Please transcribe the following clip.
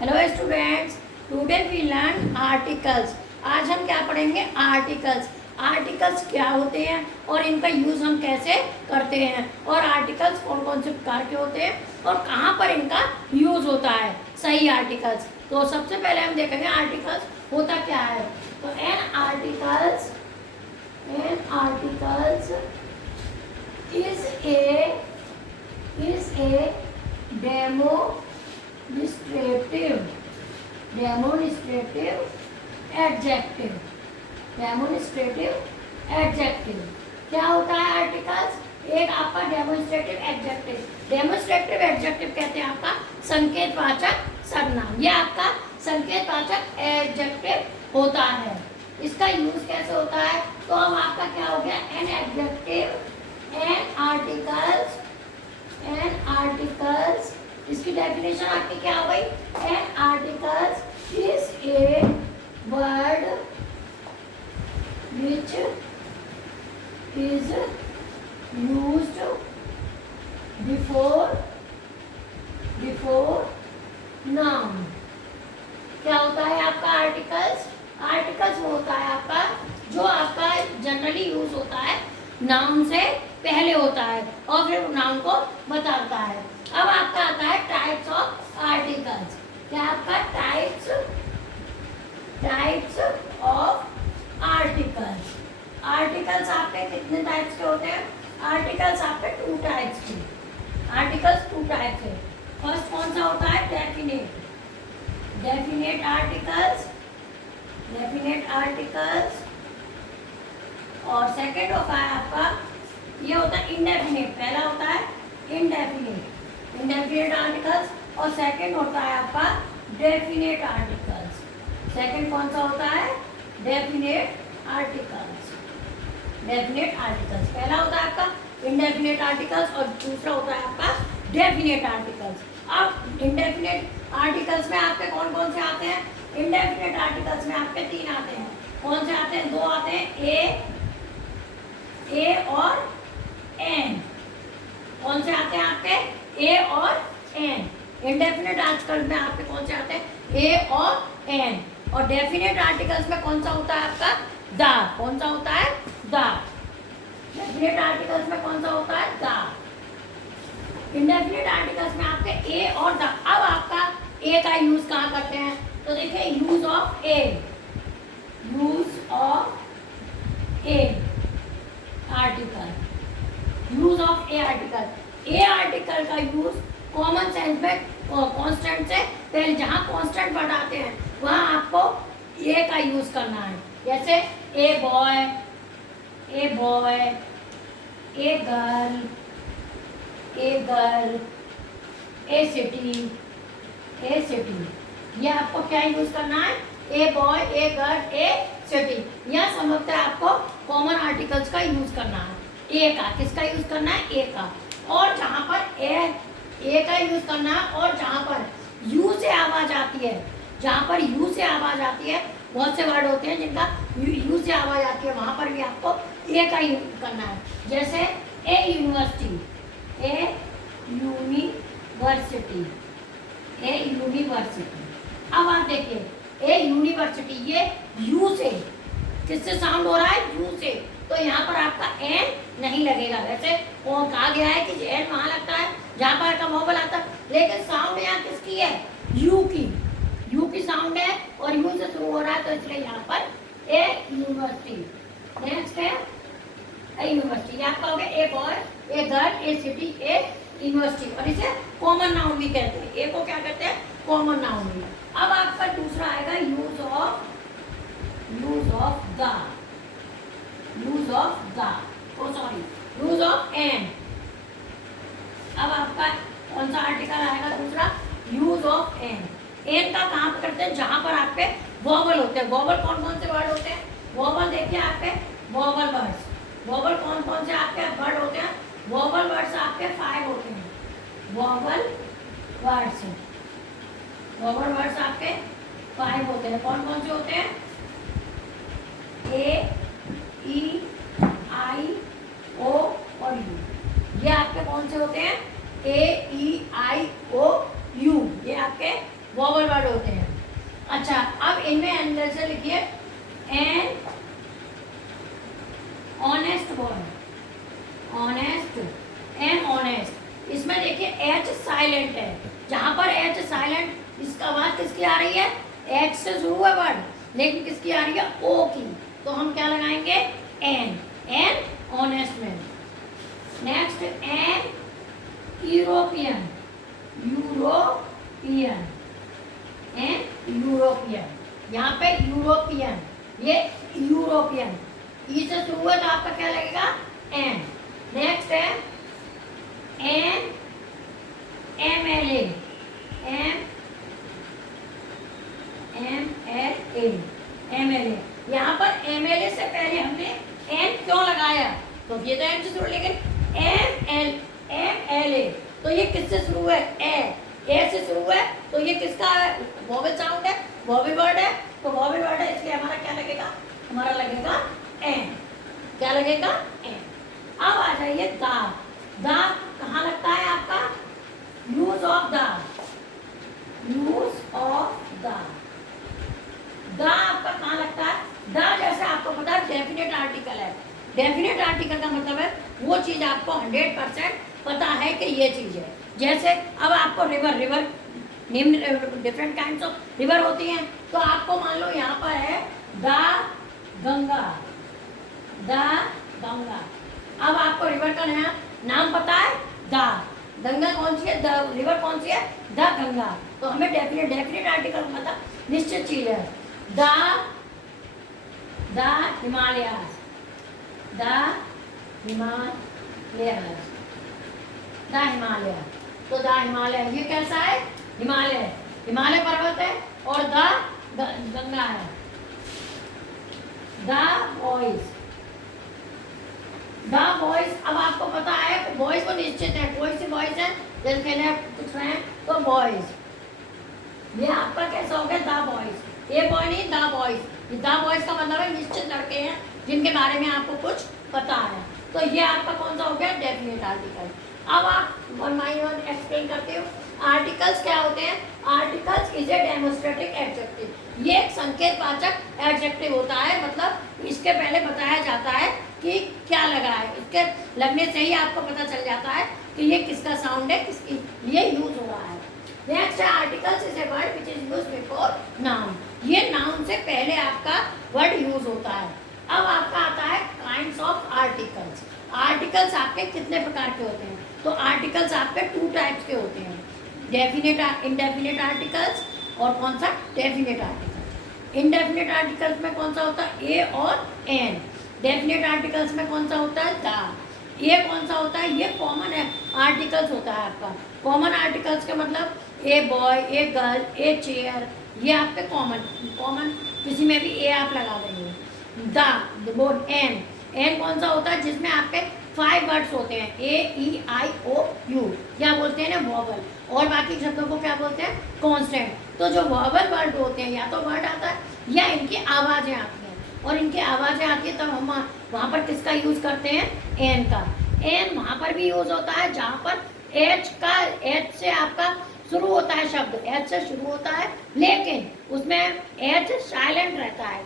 Hello students, today we learn articles. आज हम क्या पढ़ेंगे? आर्टिकल्स। आर्टिकल्स क्या होते हैं और इनका यूज़ हम कैसे करते हैं, और आर्टिकल्स कौन कौन से प्रकार के होते हैं और कहाँ पर इनका यूज़ होता है, सही आर्टिकल्स। तो सबसे पहले हम देखेंगे आर्टिकल्स होता क्या है। तो an articles is a demonstrative adjective. क्या होता है आर्टिकल्स? एक आपका डेमोन्स्ट्रेटिव एडजेक्टिव। डेमोन्स्ट्रेटिव एडजेक्टिव कहते हैं आपका संकेतवाचक सर्वनाम। यह आपका संकेतवाचक एडजेक्टिव होता है। इसका यूज कैसे होता है? तो हम आपका क्या हो गया, एन एडजेक्टिव एन आर्टिकल्स। इसकी डेफिनेशन आपकी क्या हो गई? An articles is a word which is used before noun। क्या होता है आपका आर्टिकल्स? आर्टिकल्स वो होता है आपका जो आपका जनरली यूज होता है नाउन से पहले होता है और फिर नाउन को बताता है। अब आपका आता है टाइप्स ऑफ आर्टिकल्स। क्या आपका टाइप्स ऑफ आर्टिकल्स। आर्टिकल्स आपके कितने टाइप्स के होते हैं? आर्टिकल्स आपके टू टाइप्स के। आर्टिकल्स टू टाइप्स है। फर्स्ट कौन सा होता है? Definite articles. और सेकंड होता है आपका, ये होता है इंडेफिनेट। पहला होता है इंडेफिनेट आर्टिकल्स और सेकंड होता है आपका डेफिनेट आर्टिकल्स। सेकंड कौन सा होता है? Definite articles. पहला होता है आपका इंडेफिनेट आर्टिकल्स और दूसरा होता है आपका डेफिनेट आर्टिकल्स। अब इंडेफिनेट आर्टिकल्स में आपके कौन कौन से आते हैं? इंडेफिनेट आर्टिकल्स में आपके तीन आते हैं। कौन से आते हैं? दो आते हैं, ए और एन। कौन से आते हैं आपके? ए और एन। इंडेफिनेट आर्टिकल्स में आपके कौन से आते हैं? ए और एन। और डेफिनेट आर्टिकल्स में कौन सा होता है आपका? द। कौन सा होता है? द। डेफिनेट आर्टिकल्स में कौन सा होता है? द। इंडेफिनेट आर्टिकल्स में आपके ए और द। अब आपका ए का यूज कहाँ करते हैं? तो देखिए, use of A article. A article का यूज कॉमन सेंस में कांस्टेंट से पहले, जहाँ कांस्टेंट वर्ड आते हैं वहाँ आपको ए का यूज करना है। जैसे a boy, a girl, A city. ये आपको क्या यूज करना है? A boy, a girl, A city. यह समझते हैं आपको कॉमन आर्टिकल्स का यूज करना है। ए का किसका यूज करना है? ए का। और जहाँ पर ए का यूज करना है और जहाँ पर यू से आवाज आती है, बहुत से वर्ड होते हैं जिनका यू से आवाज आती है, वहां पर भी आपको ए का यूज करना है। जैसे ए यूनिवर्सिटी। अब आप देखिए, ए यूनिवर्सिटी, ये यू से किससे साउंड हो रहा है? यू से। तो यहाँ पर आपका एन नहीं लगेगा। वैसे वो कहा गया है कि एन वहां लगता है जहाँ पर का वोवल आता है, लेकिन साउंड यहाँ किसकी है? यू की साउंड है और यू से शुरू हो रहा है, तो इसलिए यहाँ पर ए यूनिवर्सिटी। नेक्स्ट है ए यूनिवर्सिटी। आपका हो गया a boy, a girl, A city, A university. और इसे कॉमन नाउन भी कहते हैं। ए को क्या कहते हैं? कॉमन नाउन भी। अब आपका दूसरा आएगा यूज ऑफ एन। अब आपका कौन सा आर्टिकल आएगा? दूसरा यूज ऑफ एन। एन का कहाँ पर करते हैं? जहां पर आपके वोवल होते हैं। वोवल कौन कौन से वर्ड होते हैं? वोवल देखिए आपके वोवल वर्ड्स। वोवल कौन कौन से आपके वर्ड होते हैं? वोवल वर्ड्स आपके 5 होते हैं। वोवल वर्ड्स आपके 5 होते हैं। कौन कौन से होते हैं? ए, ई, आई, ओ और यू। ये आपके कौन से होते हैं? ए, ई, आई, ओ, यू। ये आपके वोवल वर्ड होते हैं। अच्छा, अब इनमें अंदर से लिखिए an honest boy, honest, an honest. इसमें देखिए एच साइलेंट है, जहां पर एच साइलेंट इसका आवाज किसकी आ रही है, एच से शुरू है वर्ड, लेकिन किसकी आ रही है, ओ की, तो हम क्या लगाएंगे, an, an honest man. Next an European, European, an European, यहाँ पे यूरोपियन, ये यूरोपियन, ई से शुरू है तो आपका क्या लगेगा, एन। नेक्स्ट है an M L A, M L A, M L A. यहाँ पर एम एल ए से पहले हमने एन क्यों लगाया, तो ये तो एन से शुरू, लेकिन एम एल ए, तो ये किससे शुरू है, ए से शुरू है, तो ये किसका वोवेल साउंड है, वोवेल वर्ड है, तो वोवेल वर्ड है, इसलिए हमारा क्या लगेगा, हमारा लगेगा एन, क्या लगेगा, एन। अब आ जाइए दा, दा कहाँ लगता है आपका, use of the, use of the, दा आपका कहाँ लगता है, दा जैसे आपको पता है डेफिनेट आर्टिकल है, डेफिनेट आर्टिकल का मतलब है वो चीज आपको 100% पता है कि ये चीज है। जैसे अब आपको river, river name different kinds of river होती हैं, तो आपको मान लो यहाँ पर है द गंगा, द गंगा। अब आपको रिवर का नया नाम पता है, द गंगा कौन सी है, द रिवर कौन सी है, द गंगा। तो हमें डेफिनेट, डेफिनेट आर्टिकल मतलब निश्चित चीज है, the Himalayas, the Himalayas, the Himalaya, तो द हिमालय ये कैसा है, हिमालय, हिमालय पर्वत है, और द गंगा है। द बॉयज, द बॉयज, अब आपको पता है बॉयज को निश्चित है, कोई सी बॉयज है जैसे खेलने कुछ रहे हैं तो बॉयज, ये आपका कैसा हो गया, द बॉयज, ये बॉय नहीं, द बॉयज, द बॉयज का मतलब है निश्चित लड़के हैं जिनके बारे में आपको कुछ पता है, तो ये आपका कौन सा हो गया, डेफिनेट आर्टिकल। अब आप वन बाय वन एक्सप्लेन करते हो, आर्टिकल्स क्या होते हैं, articles is A demonstrative adjective, ये एक संकेतवाचक एडजेक्टिव होता है, मतलब इसके पहले बताया जाता है कि क्या लगा है, इसके लगने से ही आपको पता चल जाता है कि ये किसका साउंड है, किसके लिए यूज हो रहा है। Next articles is a word which is used before noun, ये नाउन से पहले आपका वर्ड यूज होता है। अब आपका आता है काइंड्स ऑफ आर्टिकल्स, आर्टिकल्स आपके कितने प्रकार के होते हैं, तो आर्टिकल्स आपके 2 टाइप्स के होते हैं, डेफिनेट, इनडेफिनेट आर्टिकल्स, और कौन सा, डेफिनेट आर्टिकल्स। इनडेफिनेट आर्टिकल्स में कौन सा होता है, ए और एन, डेफिनेट आर्टिकल्स में कौन सा होता है, द। ये कौन सा होता है, ये कॉमन है आर्टिकल्स होता है आपका, कॉमन आर्टिकल्स का मतलब a boy, a girl, a chair, ये आपके कॉमन, कॉमन किसी में भी ए आप लगा देंगे। द बोर्ड, एन, एन कौन सा होता है, जिसमें आपके 5 वर्ड्स होते हैं, ए ई आई ओ यू, क्या बोलते हैं ना, वॉवल, और बाकी शब्दों को क्या बोलते हैं, कॉन्स्टेंट। तो जो वॉवल वर्ड होते हैं, या तो वर्ड आता है या इनकी आवाज़ें आती हैं, और इनकी आवाज़ें आती है तब हम वहाँ पर किसका यूज़ करते हैं, एन का। एन वहाँ पर भी यूज़ होता है जहाँ पर एच का, एच से आपका शुरू होता है शब्द, एच से शुरू होता है, लेकिन उसमें एच साइलेंट रहता है,